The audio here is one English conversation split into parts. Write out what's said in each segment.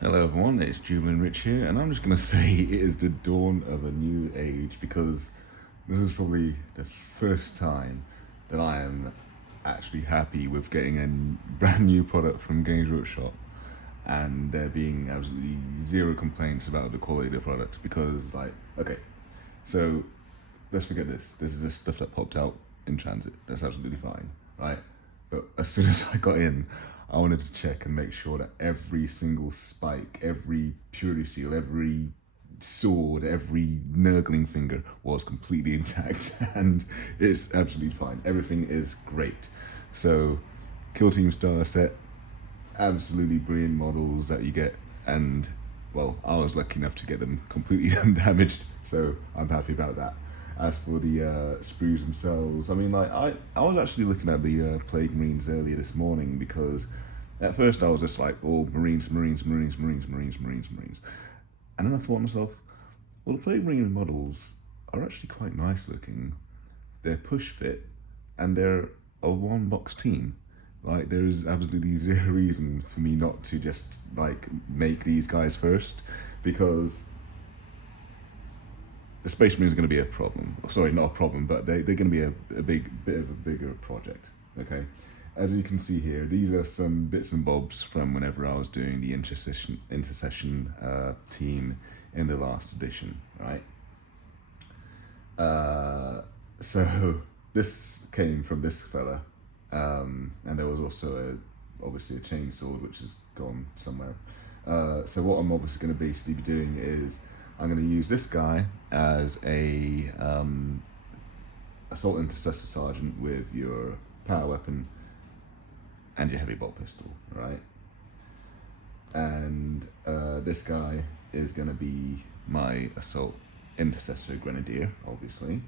Hello everyone, it's Julian Rich here, and I'm just gonna say it is the dawn of a new age because this is probably the first time that I am actually happy with getting a brand new product from Games Workshop and there being absolutely zero complaints about the quality of the product because okay, so let's forget this. This is just stuff that popped out in transit. That's absolutely fine, right? But as soon as I got in, I wanted to check and make sure that every single spike, every purity seal, every sword, every nurgling finger was completely intact, and it's absolutely fine. Everything is great. So, Kill Team Star set, absolutely brilliant models that you get, and well, I was lucky enough to get them completely undamaged, so I'm happy about that. As for the sprues themselves, I mean, I was actually looking at the Plague Marines earlier this morning because at first I was just like, oh, Marines, Marines, Marines, Marines, Marines, Marines, Marines. And then I thought to myself, well, the Plague Marine models are actually quite nice looking. They're push fit, and they're a one box team. Like there is absolutely zero reason for me not to just like make these guys first, because the Space Marine is going to be a problem. Sorry, not a problem, but they're going to be a bit of a bigger project. Okay, as you can see here, these are some bits and bobs from whenever I was doing the intercession team in the last edition, right? So this came from this fella, and there was also obviously a chainsword which has gone somewhere. So what I'm obviously going to basically be doing is I'm going to use this guy as a assault intercessor sergeant with your power weapon and your heavy bolt pistol, right? And this guy is going to be my assault intercessor grenadier, obviously.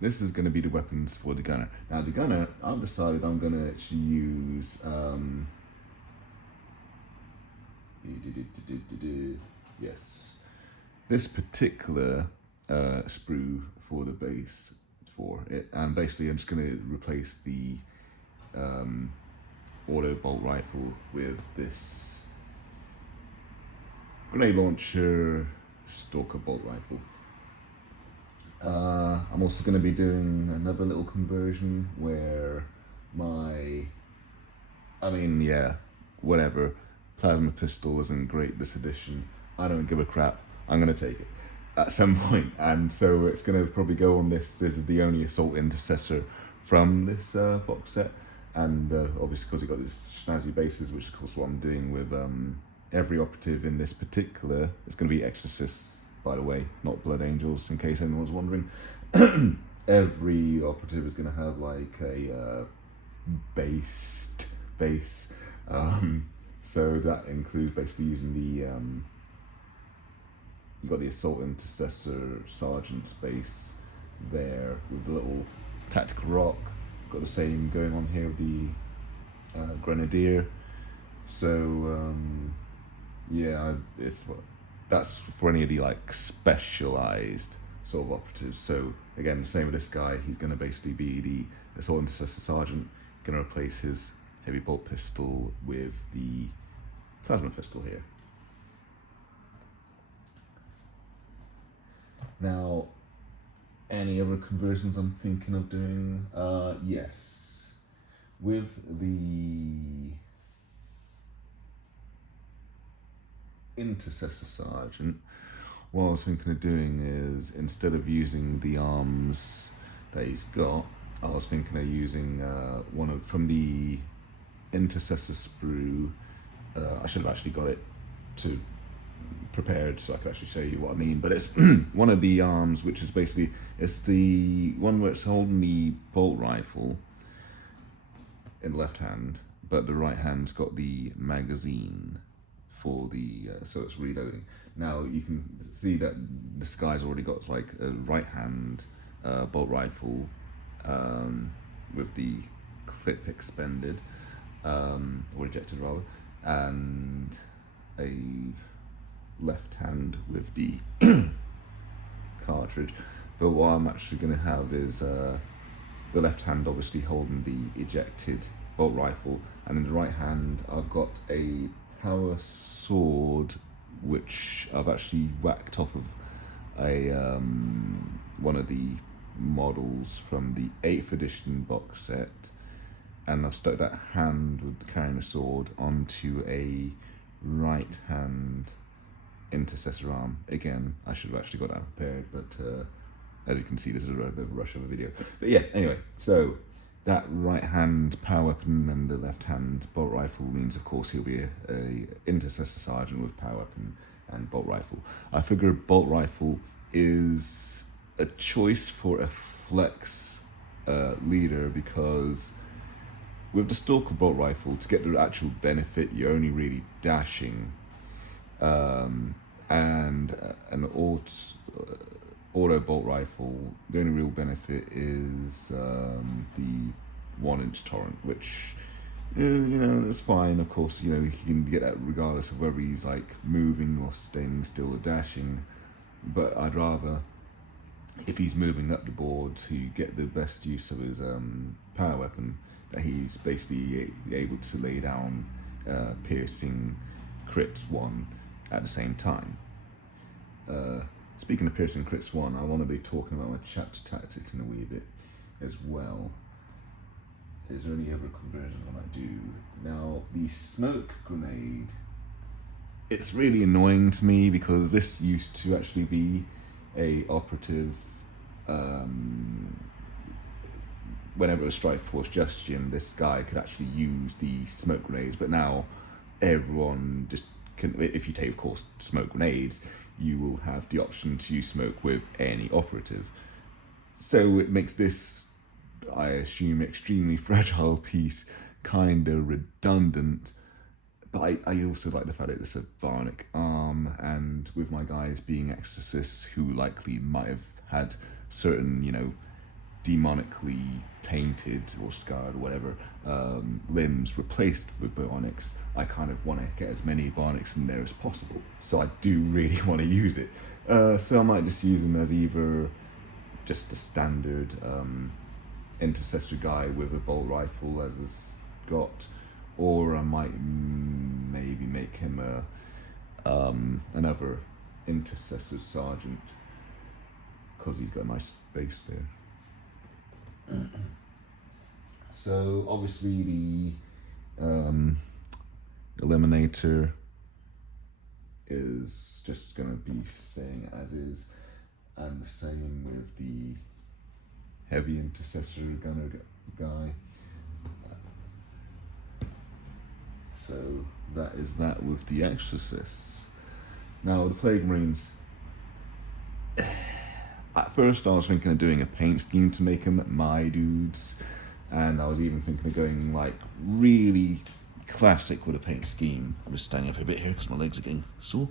This is going to be the weapons for the gunner. Now the gunner, I've decided I'm going to actually use yes, this particular sprue for the base for it, and basically I'm just going to replace the auto bolt rifle with this grenade launcher stalker bolt rifle. I'm also going to be doing another little conversion where yeah, whatever. Plasma pistol isn't great this edition. I don't give a crap. I'm going to take it at some point. And so it's going to probably go on this. This is the only assault intercessor from this box set. And obviously, because it got this snazzy bases, which is of course what I'm doing with every operative in this particular. It's going to be Exorcists, by the way, not Blood Angels, in case anyone's wondering. Every operative is going to have like a base. So that includes basically using the you've got the assault intercessor sergeant's base there with the little tactical rock. Got the same going on here with the grenadier. So yeah, if that's for any of the like specialized sort of operatives. So again, the same with this guy. He's going to basically be the assault intercessor sergeant. Going to replace his heavy bolt pistol with the plasma pistol here. Now, any other conversions I'm thinking of doing? Yes, with the intercessor sergeant, what I was thinking of doing is instead of using the arms that he's got, I was thinking of using one of from the intercessor sprue. I should have actually got it to prepared so I could actually show you what I mean. But it's one of the arms, which is basically it's the one where it's holding the bolt rifle in the left hand, but the right hand's got the magazine for the so it's reloading. Now you can see that this guy's already got like a right hand bolt rifle with the clip expended or ejected rather, and a left hand with the cartridge. But what I'm actually going to have is the left hand obviously holding the ejected bolt rifle, and in the right hand I've got a power sword, which I've actually whacked off of a one of the models from the 8th edition box set, and I've stuck that hand with carrying a sword onto a right hand intercessor arm. Again, I should have actually got that prepared, but as you can see, this is a bit of a rush of a video. But yeah, anyway, so that right hand power weapon and the left hand bolt rifle means, of course, he'll be a intercessor sergeant with power weapon and bolt rifle. I figure bolt rifle is a choice for a flex leader, because with the Stalker bolt rifle, to get the actual benefit, you're only really dashing, and an auto bolt rifle, the only real benefit is the 1-inch torrent, which it's fine. Of course, he can get that regardless of whether he's like moving or staying still or dashing. But I'd rather, if he's moving up the board, to get the best use of his power weapon, that he's basically able to lay down piercing crits 1 at the same time. Speaking of piercing crits 1, I want to be talking about my chapter tactics in a wee bit as well. Is there any other conversions I might do? Now, the smoke grenade, it's really annoying to me because this used to actually be a operative, whenever it was Strike Force Justin, this guy could actually use the smoke grenades, but now everyone just can, if you take, of course, smoke grenades, you will have the option to use smoke with any operative. So it makes this, I assume, extremely fragile piece kind of redundant. But I also like the fact that it's a Varnic arm, and with my guys being exorcists who likely might have had certain, demonically tainted or scarred or whatever limbs replaced with bionics, I kind of want to get as many bionics in there as possible. So I do really want to use it. So I might just use them as either just a standard intercessor guy with a bolt rifle as it's got, or I might maybe make him another intercessor sergeant, because he's got a nice base there. So obviously the Eliminator is just going to be staying as is, and the same with the heavy intercessor gunner guy. So that is that with the Exorcists. Now the Plague Marines, at first I was thinking of doing a paint scheme to make them my dudes, and I was even thinking of going like really classic with a paint scheme. I'm just standing up a bit here because my legs are getting sore.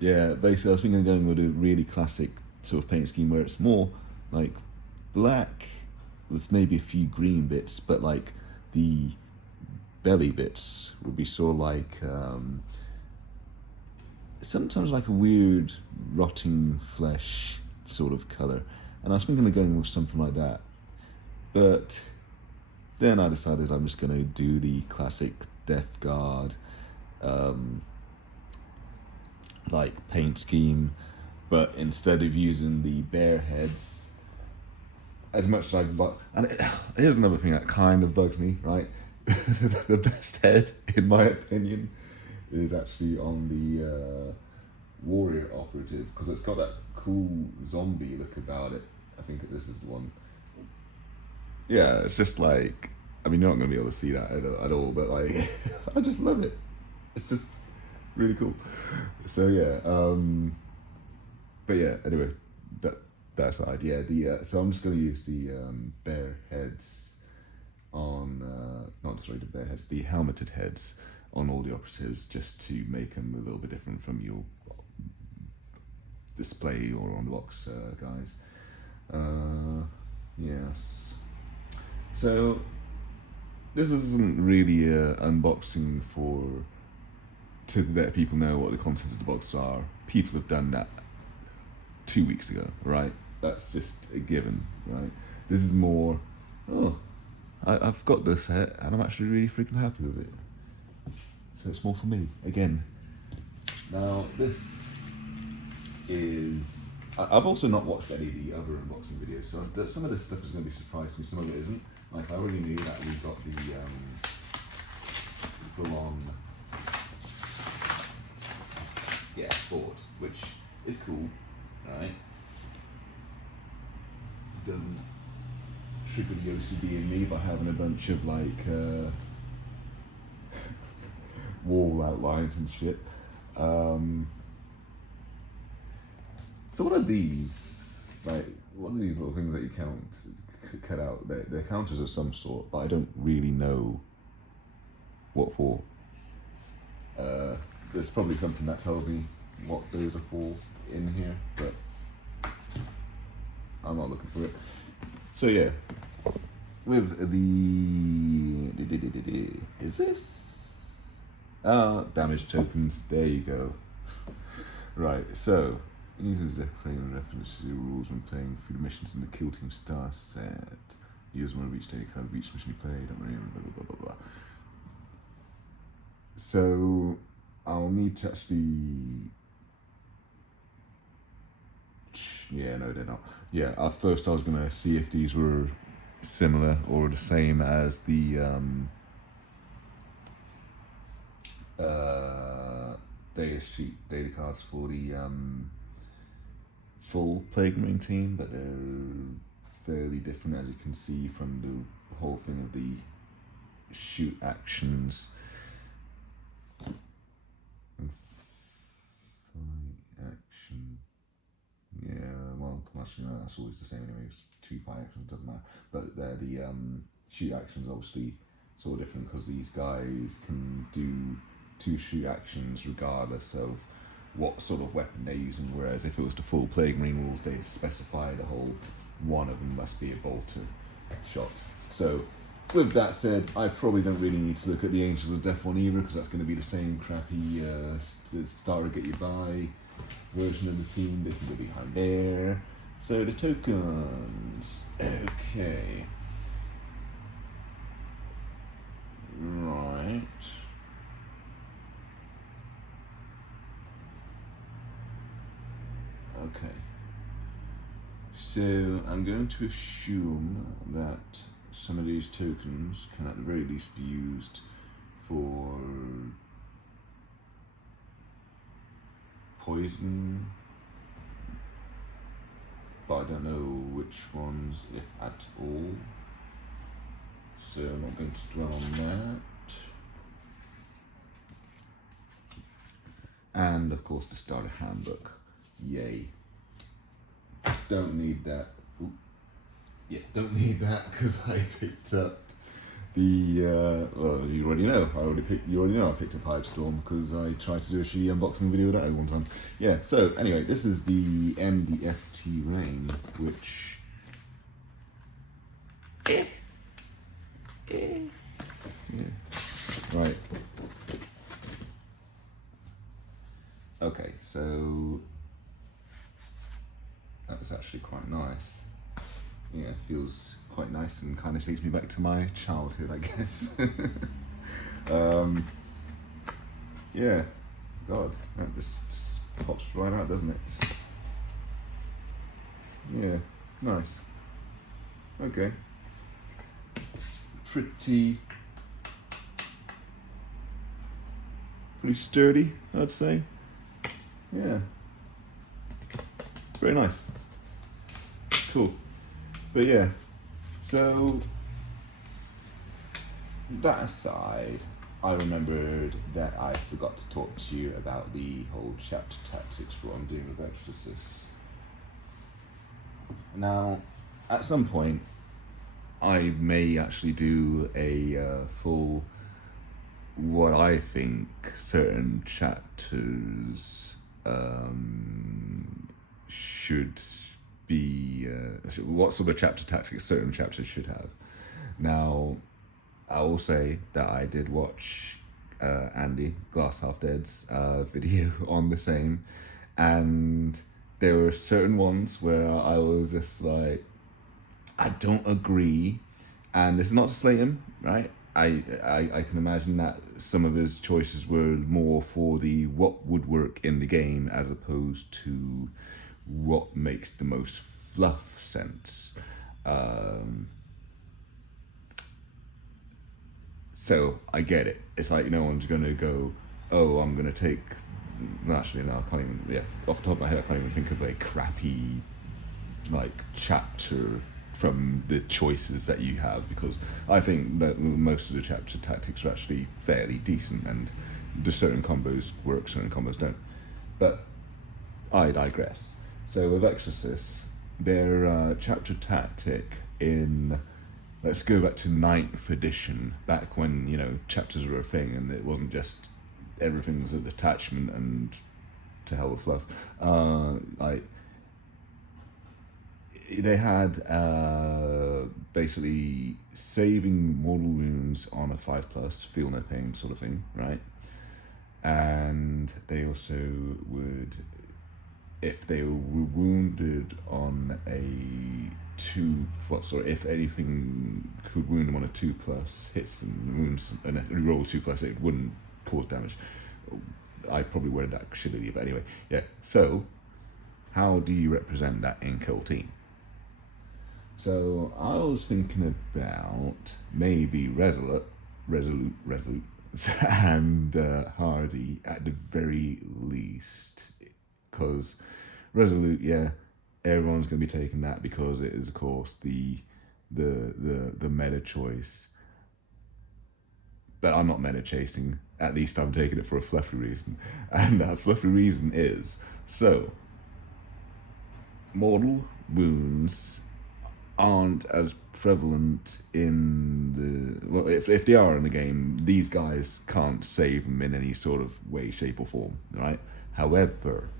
Yeah, basically I was thinking of going with a really classic sort of paint scheme where it's more like black with maybe a few green bits, but like the belly bits would be sort of like sometimes like a weird rotting flesh sort of colour, and I was thinking of going with something like that, but then I decided I'm just going to do the classic Death Guard like paint scheme, but instead of using the bear heads, as much as I but and here's another thing that kind of bugs me, right? The best head, in my opinion, is actually on the warrior operative, because it's got that cool zombie look about it. I think this is the one. Yeah, it's just like, I mean, you're not going to be able to see that at all, but like, I just love it. It's just really cool. So yeah, but yeah, anyway, that's the idea. So I'm just going to use the bear heads on, the bear heads, the helmeted heads on all the operatives, just to make them a little bit different from your display or on the box guys. Yes. So this isn't really a unboxing to let people know what the contents of the box are. People have done that 2 weeks ago, right? That's just a given, right? This is more, I've got this set and I'm actually really freaking happy with it. so it's more for me again. Now this is. I've also not watched any of the other unboxing videos, so some of this stuff is going to be surprised to me. Some of it isn't. Like I already knew that we got the full-on board, which is cool, right? Doesn't trigger the OCD in me by having a bunch of like wall outlines and shit. So what are these? Like, what are these little things that you cut out? They're counters of some sort, but I don't really know what for. There's probably something that tells me what those are for in here, but I'm not looking for it. So yeah, with the is this damage tokens? There you go. Right, so uses a frame in reference to the rules when playing through the missions in the Kill Team Star set. Use one of each daily card of each mission you play. Don't worry, blah blah blah blah blah. So I'll need to actually. Yeah, no, they're not. Yeah, at first I was gonna see if these were similar or the same as the data cards for the full Plague Marine team, but they're fairly different, as you can see from the whole thing of the shoot actions. Action. Yeah, well, actually, no, that's always the same anyway. It's 2 fight actions, doesn't matter. But they're the shoot actions, obviously, sort of different because these guys can do 2 shoot actions regardless of what sort of weapon they're using. Whereas if it was the full Plague Marine rules, they'd specify the whole one of them must be a bolter shot. So, with that said, I probably don't really need to look at the Angels of Death one either, because that's going to be the same crappy Star Get You By version of the team. They can go behind there. So the tokens, okay, right. Okay. So I'm going to assume that some of these tokens can at the very least be used for poison, but I don't know which ones, if at all. So I'm not going to dwell on that. And of course the starter handbook. Yay. Don't need that. Ooh. Yeah, don't need that because I picked up the well, you already know. You already know I picked up Hivestorm because I tried to do a shitty unboxing video of that one time. Yeah. So anyway, this is the MDFT Rain, which. Yeah. Right. Okay, so that was actually quite nice. Yeah, it feels quite nice and kind of takes me back to my childhood, I guess. Yeah, God, that just pops right out, doesn't it? Yeah, nice. Okay. Pretty sturdy, I'd say. Yeah. Very nice. Cool. But yeah, so that aside, I remembered that I forgot to talk to you about the whole chapter tactics for what I'm doing with Exorcists. Now, at some point, I may actually do a full, what I think certain chapters should be, what sort of chapter tactics certain chapters should have. Now, I will say that I did watch Andy, Glass Half Dead's video on the same, and there were certain ones where I was just like, I don't agree, and this is not to slate him, right? I can imagine that some of his choices were more for the what would work in the game as opposed to what makes the most fluff sense. Um, so I get it. It's like no one's gonna go, oh, I'm gonna take. Well, actually, no, I can't even. Yeah, off the top of my head, I can't even think of a crappy like chapter from the choices that you have, because I think that most of the chapter tactics are actually fairly decent, and the certain combos work, certain combos don't. But I digress. So with Exorcist, their chapter tactic in, let's go back to ninth edition, back when chapters were a thing and it wasn't just everything was an attachment and to hell with fluff. Like they had basically saving mortal wounds on a 5+, feel no pain sort of thing, right? And they also would, if they were wounded on a 2+, or if anything could wound them on a 2+ hits and wounds, and if you roll 2+, it wouldn't cause damage. I probably worded that shittily, but anyway, yeah. So, how do you represent that in Kill Team? So I was thinking about maybe Resolute, and Hardy at the very least, because Resolute, yeah, everyone's going to be taking that because it is, of course, the meta choice. But I'm not meta chasing. At least I'm taking it for a fluffy reason, and that fluffy reason is so. Mortal wounds aren't as prevalent in the, well, if they are in the game, these guys can't save them in any sort of way, shape, or form, right? However,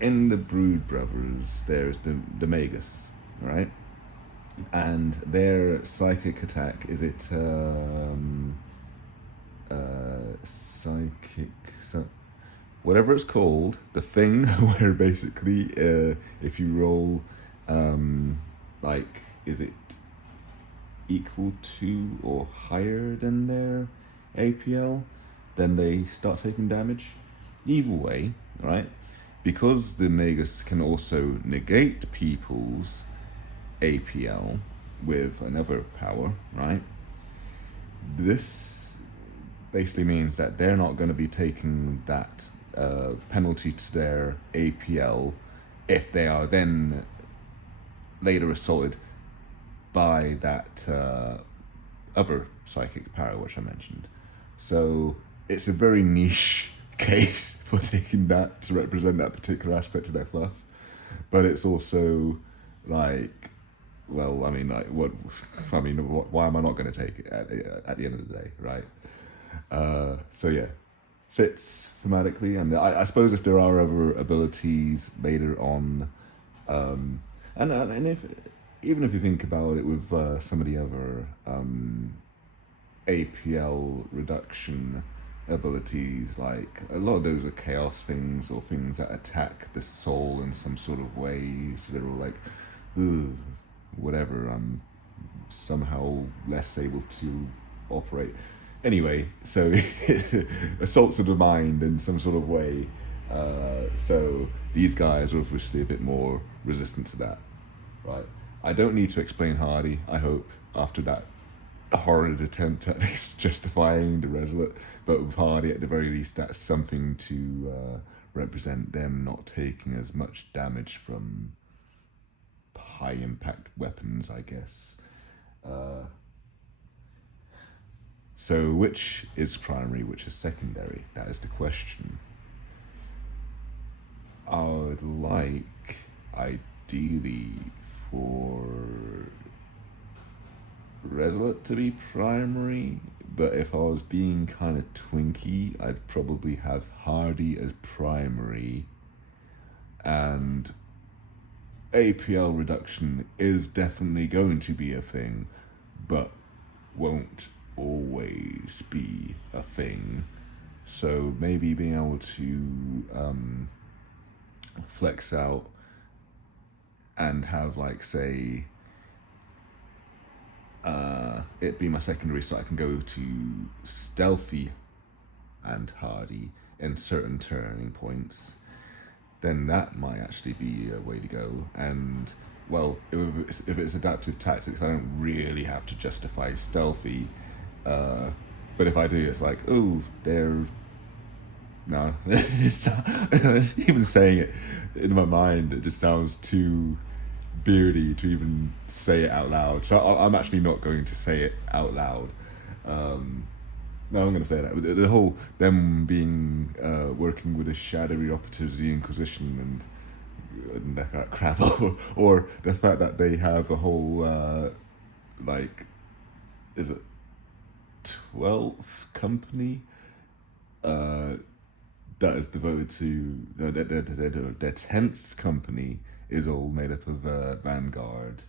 in the Brood Brothers, there's the Magus, right? And their psychic attack, is it psychic, whatever it's called, the thing where basically if you roll like, is it equal to or higher than their APL, then they start taking damage. Either way, right? Because the Magus can also negate people's APL with another power, right? This basically means that they're not going to be taking that penalty to their APL if they are then later assaulted by that other psychic power which I mentioned. So it's a very niche case for taking that to represent that particular aspect of their fluff, but it's also like, well, I mean, like, what? I mean, why am I not going to take it at the end of the day, right? So yeah, fits thematically, and I suppose if there are other abilities later on, and if even if you think about it with some of the other APL reduction abilities, like a lot of those are chaos things or things that attack the soul in some sort of way, so they're all like, ugh, whatever, I'm somehow less able to operate. Anyway, so assaults of the mind in some sort of way. So these guys are obviously a bit more resistant to that, right? I don't need to explain Hardy, I hope, after that horrid attempt at least justifying the Resolute, but with Hardy at the very least, that's something to represent them not taking as much damage from high impact weapons, I guess. So which is primary, which is secondary? That is the question. I would like, ideally, for Resolute to be primary, but if I was being kind of twinky, I'd probably have Hardy as primary, and APL reduction is definitely going to be a thing, but won't always be a thing. So maybe being able to flex out and have, like, say, it be my secondary, so I can go to stealthy and hardy in certain turning points, then that might actually be a way to go. And well, if it's adaptive tactics, I don't really have to justify stealthy. But if I do, it's like, oh, they're no. It's, even saying it in my mind, it just sounds too beardy to even say it out loud. So I'm actually not going to say it out loud. Um, no, I'm going to say that. The whole them being working with the shadowy operatives, the Inquisition, and that crap, or the fact that they have a whole like, is it 12th company uh, that is devoted to no, their 10th company is all made up of Vanguard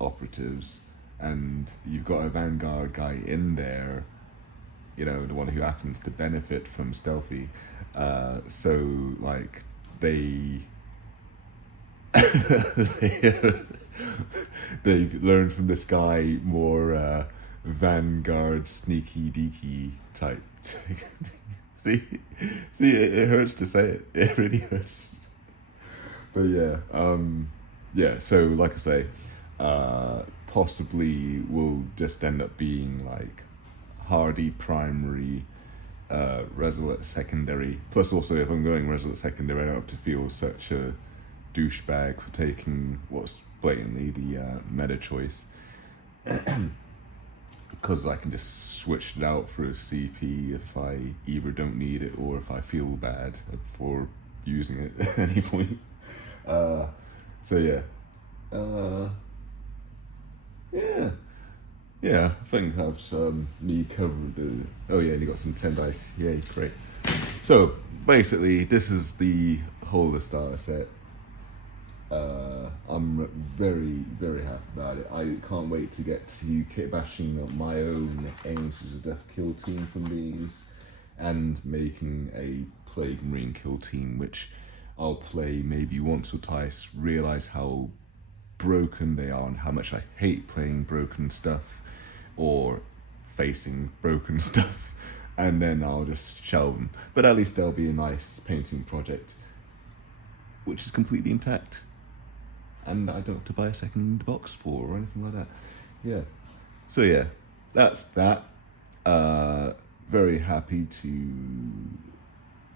operatives, and you've got a Vanguard guy in there, you know, the one who happens to benefit from stealthy. So like they they they've learned from this guy more Vanguard sneaky deaky type. see, it hurts to say it. It really hurts. But yeah, yeah. So like I say, possibly will just end up being like hardy primary, resolute secondary. Plus, also if I'm going resolute secondary, I don't have to feel such a douchebag for taking what's blatantly the meta choice. Because I can just switch it out for a CP if I either don't need it or if I feel bad for using it at any point. So yeah, yeah, yeah. I think that's me covered. Oh yeah, and you got some 10 dice. Yay, great. So basically, this is the whole of the starter set. I'm very, very happy about it. I can't wait to get to kit bashing my own Angels of Death kill team from these and making a Plague Marine kill team, which I'll play maybe once or twice, realize how broken they are and how much I hate playing broken stuff or facing broken stuff, and then I'll just shelve them. But at least there'll be a nice painting project, which is completely intact, and I don't have to buy a second box for or anything like that. Yeah. So yeah, that's that. Very happy to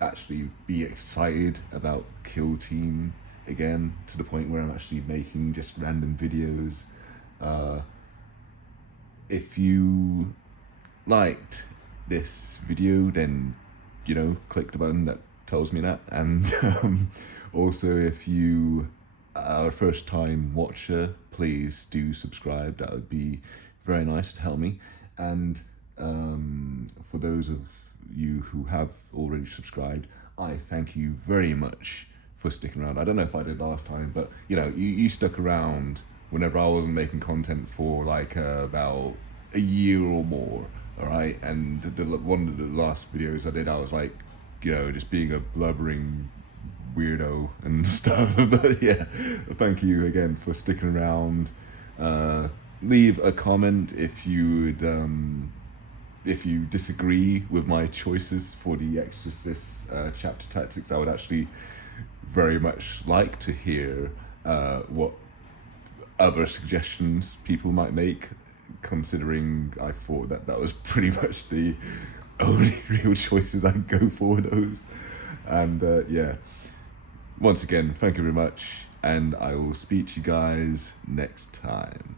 actually be excited about Kill Team again, to the point where I'm actually making just random videos. If you liked this video, then, you know, click the button that tells me that. And also, if you are a first time watcher, please do subscribe. That would be very nice to help me. And for those of you who have already subscribed, I thank you very much for sticking around. I don't know if I did last time, but you know, you stuck around whenever I wasn't making content for like about a year or more, all right? And one of the last videos I did, I was like, you know, just being a blubbering weirdo and stuff. But yeah, thank you again for sticking around. Leave a comment if you disagree with my choices for the Exorcist chapter tactics. I would actually very much like to hear what other suggestions people might make, considering I thought that was pretty much the only real choices I could go for those. And yeah, once again, thank you very much, and I will speak to you guys next time.